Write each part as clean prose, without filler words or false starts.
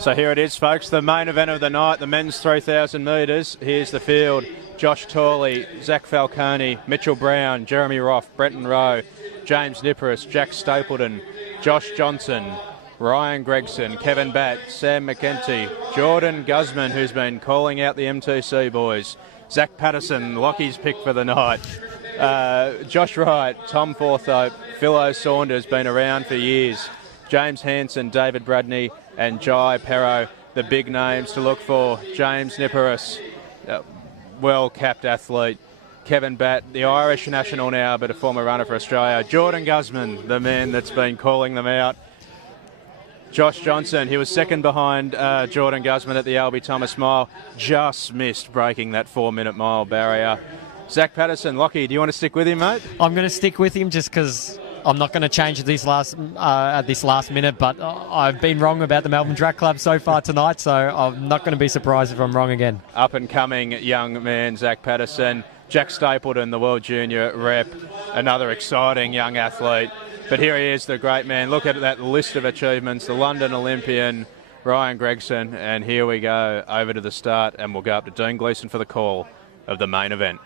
So here it is, folks, the main event of the night, the men's 3,000 metres. Here's the field. Josh Torley, Zach Falcone, Mitchell Brown, Jeremy Roff, Brenton Rowe, James Niparis, Jack Stapleton, Josh Johnson, Ryan Gregson, Kevin Batt, Sam McEntee, Jordan Guzman, who's been calling out the MTC boys, Zach Patterson, Lockie's pick for the night, Josh Wright, Tom Forthope, Phil O'Saunders, been around for years, James Hanson, David Bradney and Jai Perro, the big names to look for. James Niparis, well-capped athlete. Kevin Batt, the Irish national now, but a former runner for Australia. Jordan Guzman, the man that's been calling them out. Josh Johnson, he was second behind Jordan Guzman at the Albie Thomas Mile. Just missed breaking that 4-minute mile barrier. Zach Patterson, Lockie, do you want to stick with him, mate? I'm going to stick with him just because I'm not going to change this at this last minute, but I've been wrong about the Melbourne Track Club so far tonight, so I'm not going to be surprised if I'm wrong again. Up-and-coming young man, Zach Patterson. Jack Stapleton, the World Junior rep, another exciting young athlete. But here he is, the great man. Look at that list of achievements. The London Olympian, Ryan Gregson, and here we go over to the start, and we'll go up to Dean Gleeson for the call of the main event.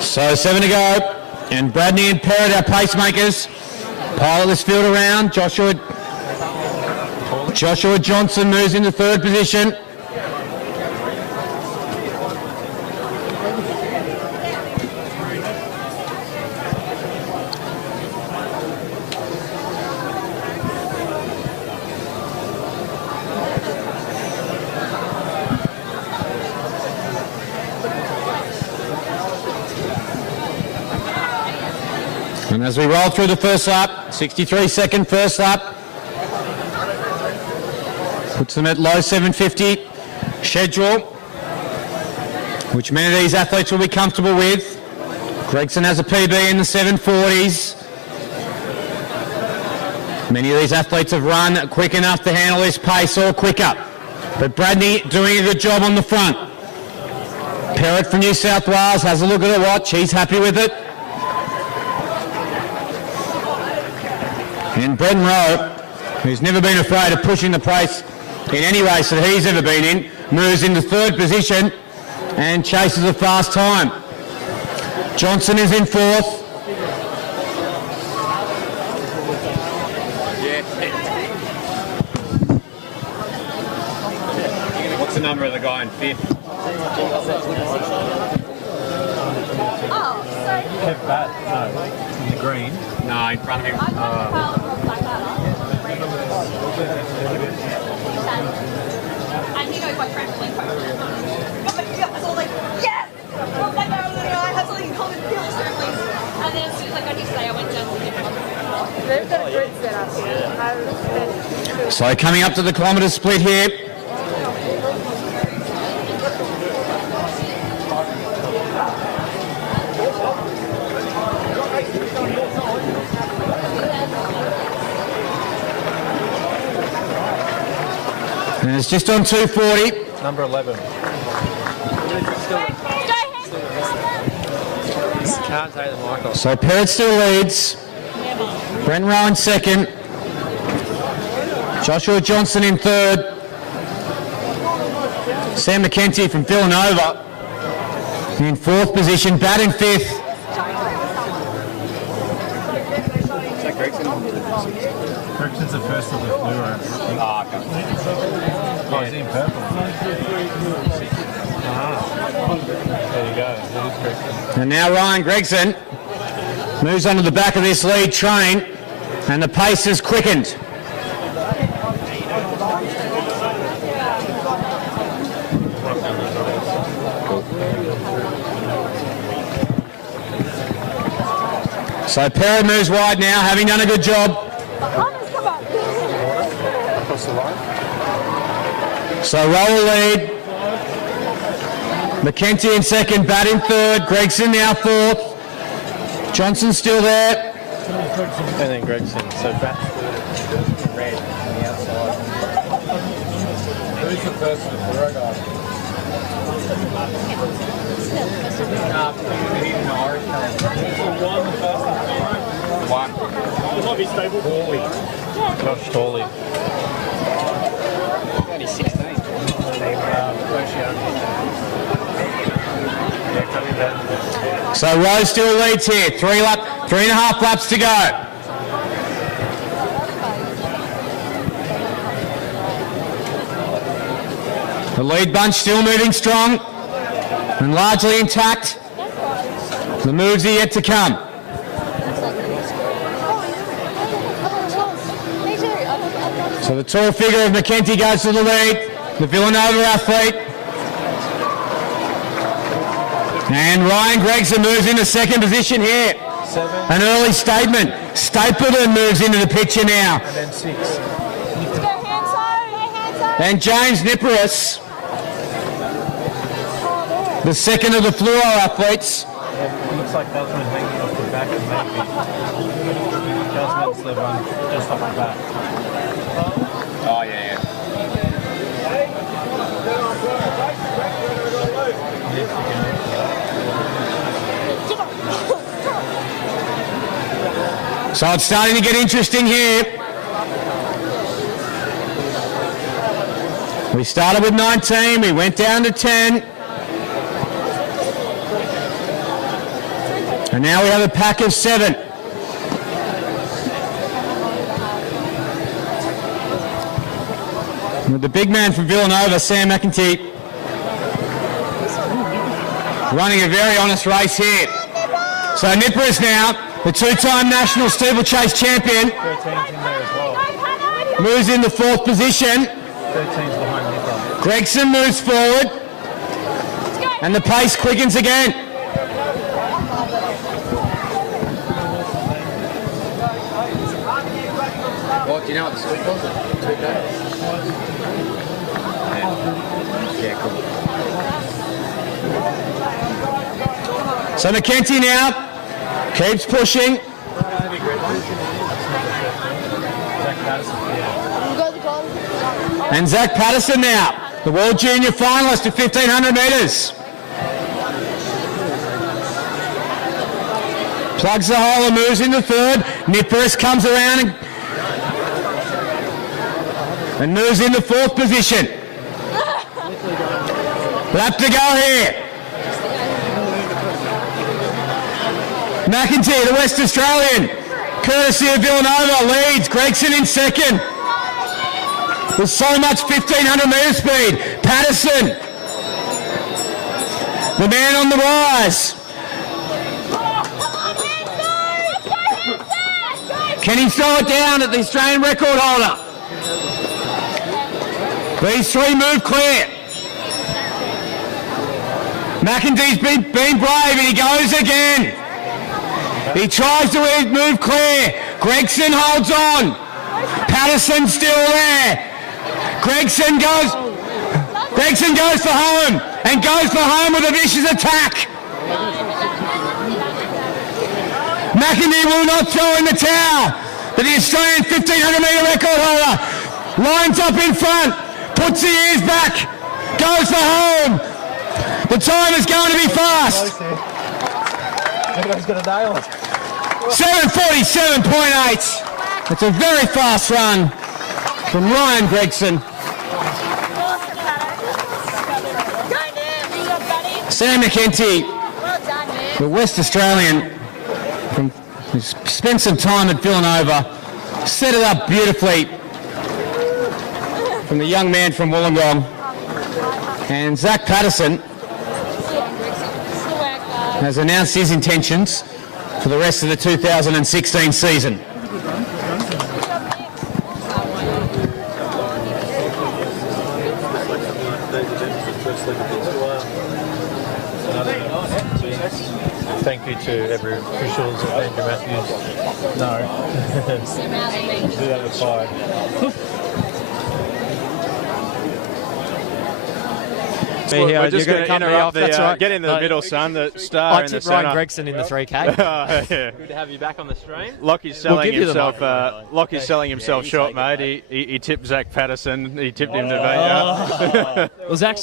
So 7 to go, and Bradney and Perrott, our pacemakers, pilot this field around. Joshua Johnson moves into third position. And as we roll through the first lap, 63-second first lap, puts them at low 750 schedule, which many of these athletes will be comfortable with. Gregson has a PB in the 740s. Many of these athletes have run quick enough to handle this pace or quicker. But Bradney doing a good job on the front. Perrott from New South Wales has a look at the watch. He's happy with it. And Brenton Rowe, who's never been afraid of pushing the pace in any race that he's ever been in, moves into third position and chases a fast time. Johnson is in fourth. What's the number of the guy in fifth? Kev Batt, no, in the green. No, in front of him. And he knows my friend was like, yes! I have something in common with Phil, please. And then as soon as I got yesterday, I went down to the different one. They've got a grid set up here. So coming up to the kilometre split here. And it's just on 240. Number 11. Can't take the mic off. So Perrott still leads. Brenton Rowe in second. Joshua Johnson in third. Sam McEntee from Villanova in fourth position. Batt in fifth. Gregson's the first of the blue row. Ah, okay. Oh, he's in purple. There you go. There's Gregson. And now Ryan Gregson moves onto the back of this lead train, and the pace has quickened. So Perrin moves wide now, having done a good job. So roll lead. McKenty in second, Bat in third, Gregson now fourth. Johnson still there. And then Gregson. So Bat red on the outside. Who's the person for the road guy? One. It might be stable. Josh Torley. Only 16. So Rose still leads here. 3.5 laps to go. The lead bunch still moving strong and largely intact. The moves are yet to come. So the tall figure of McKenty goes to the lead. The Villanova athlete. And Ryan Gregson moves into second position here. 7. An early statement. Stapleton moves into the picture now. And then 6. And James Niparis, the second of the fluoro athletes. Looks like Guzman hanging off the back of maybe. Guzman's the one just off the back. Oh, yeah. So it's starting to get interesting here. We started with 19, we went down to 10. And now we have a pack of 7. With the big man from Villanova, Sam McEntee, running a very honest race here. So Niparis now, the 2-time national steeplechase champion, 13's in there as well. moves in the 4th position. 13's behind Niparis. Gregson moves forward, and the pace quickens again. Well, do you know what the sweet was? Sweet day? Yeah, cool. So McKenty now keeps pushing. And Zach Patterson now, the World Junior finalist at 1,500 metres. Plugs the hole and moves into third. Niparis comes around and moves into 4th position. Lap to go here. McEntee, the West Australian, courtesy of Villanova, leads. Gregson in second. There's so much 1,500 metre speed. Patterson, the man on the rise. Can he slow it down at the Australian record holder? These 3 move clear. McEntee's been brave and he goes again. He tries to move clear. Gregson holds on. Patterson's still there. Gregson goes for home and goes for home with a vicious attack. McEntee will not throw in the towel, but the Australian 1,500 metre record holder lines up in front, puts the ears back, goes for home. The time is going to be fast. Everybody's got a nail. 7:47.8. It's a very fast run from Ryan Gregson. Sam McEntee, the West Australian, who's spent some time at Villanova, set it up beautifully from the young man from Wollongong. And Zach Patterson has announced his intentions for the rest of the 2016 season. Thank you to every officials at Andrew Matthews. No. Do that with pride. We're just You're going to cut me interrupt off. That's right. get into the middle, son. The star I in the tipped Ryan centre. Gregson in the 3K. Yeah. Good to have you back on the stream. Lockie's selling give you the himself. microphone. Lockie's selling himself short, mate. He tipped Zach Patterson. He tipped him to be. Well, Zach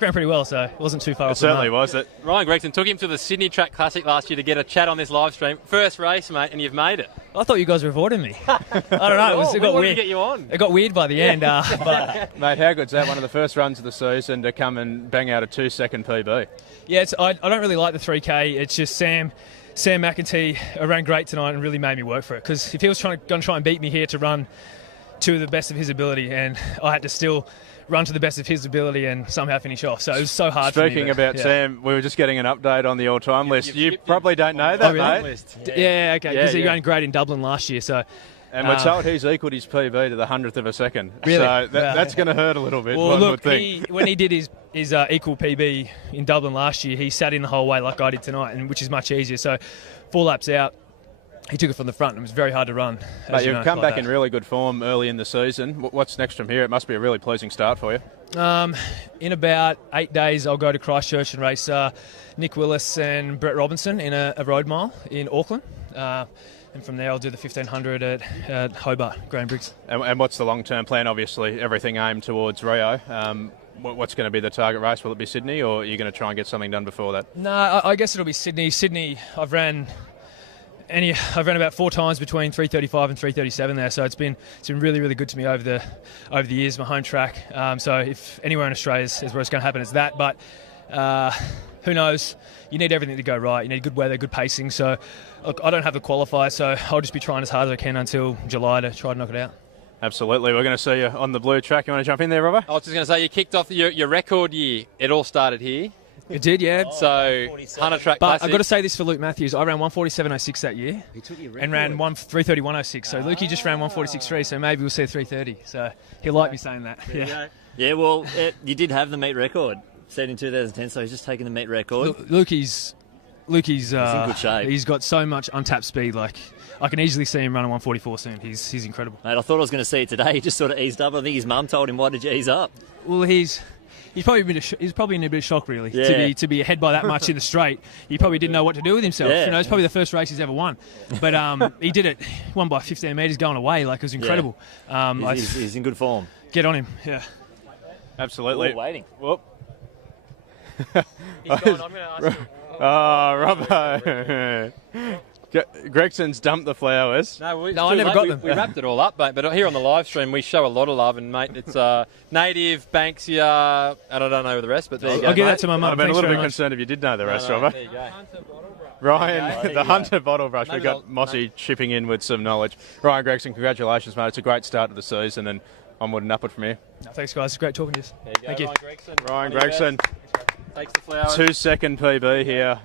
ran pretty well, so it wasn't too far off. It certainly was. It. Ryan Gregson took him to the Sydney Track Classic last year to get a chat on this live stream. First race, mate, and you've made it. I thought you guys were avoiding me. I don't know. It We got wanted weird. to get you on. It got weird by the end. But Mate, how good's that? One of the first runs of the season to come and bang out a 2-second PB. yeah, I don't really like the 3K. It's just Sam McEntee ran great tonight and really made me work for it. Because if he was going to try and beat me here to run to the best of his ability, and I had to still run to the best of his ability and somehow finish off. So it was so hard for me. Speaking about yeah. Sam, we were just getting an update on the all-time list. You probably don't know that, really? mate. Yeah, okay. Because he yeah. ran great in Dublin last year. So And we're told he's equalled his PB to the 100th of a second. Really? So that's going to hurt a little bit, well, one would look, think. when he did his equal PB in Dublin last year, he sat in the whole way like I did tonight, and which is much easier. So 4 laps out, he took it from the front. It was very hard to run. Mate, you've come back in really good form early in the season. What's next from here? It must be a really pleasing start for you. In about 8 days, I'll go to Christchurch and race Nick Willis and Brett Robinson in a road mile in Auckland. And from there, I'll do the 1500 at Hobart, Graham Briggs. And what's the long-term plan? Obviously, everything aimed towards Rio. What's going to be the target race? Will it be Sydney, or are you going to try and get something done before that? No, I guess it'll be Sydney. Sydney, I've ran about 4 times between 3:35 and 3:37 there, so it's been really, really good to me over the years. My home track. So if anywhere in Australia is where it's going to happen, it's that. But who knows? You need everything to go right. You need good weather, good pacing. So look, I don't have the qualifier, so I'll just be trying as hard as I can until July to try to knock it out. Absolutely. We're going to see you on the blue track. You want to jump in there, Robbo? I was just going to say, you kicked off your record year. It all started here. It did, yeah. So, Hunter Track But Classic. I've got to say this for Luke Matthews. I ran 147.06 that year and ran 3:31.06. So Lukey just ran 146.3, so maybe we'll see 3:30. So he'll like me saying that. Yeah. Yeah, well, you did have the meet record set in 2010, so he's just taking the meet record. Lukey's in good shape. He's got so much untapped speed. Like I can easily see him running 144 soon. He's incredible. Mate, I thought I was going to see it today. He just sort of eased up. I think his mum told him, "Why did you ease up?" Well, he's probably in a bit of shock, really, Yeah. to be ahead by that much in the straight. He probably didn't know what to do with himself. Yeah. You know, it's probably the first race he's ever won. But he did it, won by 15 metres going away. Like it was incredible. He's in good form. Get on him. Yeah. Absolutely. Ooh, waiting. Whoop. He's gone. I'm going to ask you. Oh, Robbo. Gregson's dumped the flowers. No, I never got them. We wrapped it all up, mate. But here on the live stream, we show a lot of love. And, mate, it's Native, Banksia, and I don't know the rest, but there you go. I'll give mate. that to my I'd mum. have been a Thanks little very bit much. concerned if you did know the rest, No, Robbo. there you go. Ryan, the Hunter Bottle Brush. We've Maybe got I'll- Mossy chipping in with some knowledge. Ryan Gregson, congratulations, mate. It's a great start to the season, and onward and upward from here. Thanks, guys. It's great talking to you. There you go, Thank you. Ryan Gregson. Ryan Gregson, Takes the flowers. 2-second PB here.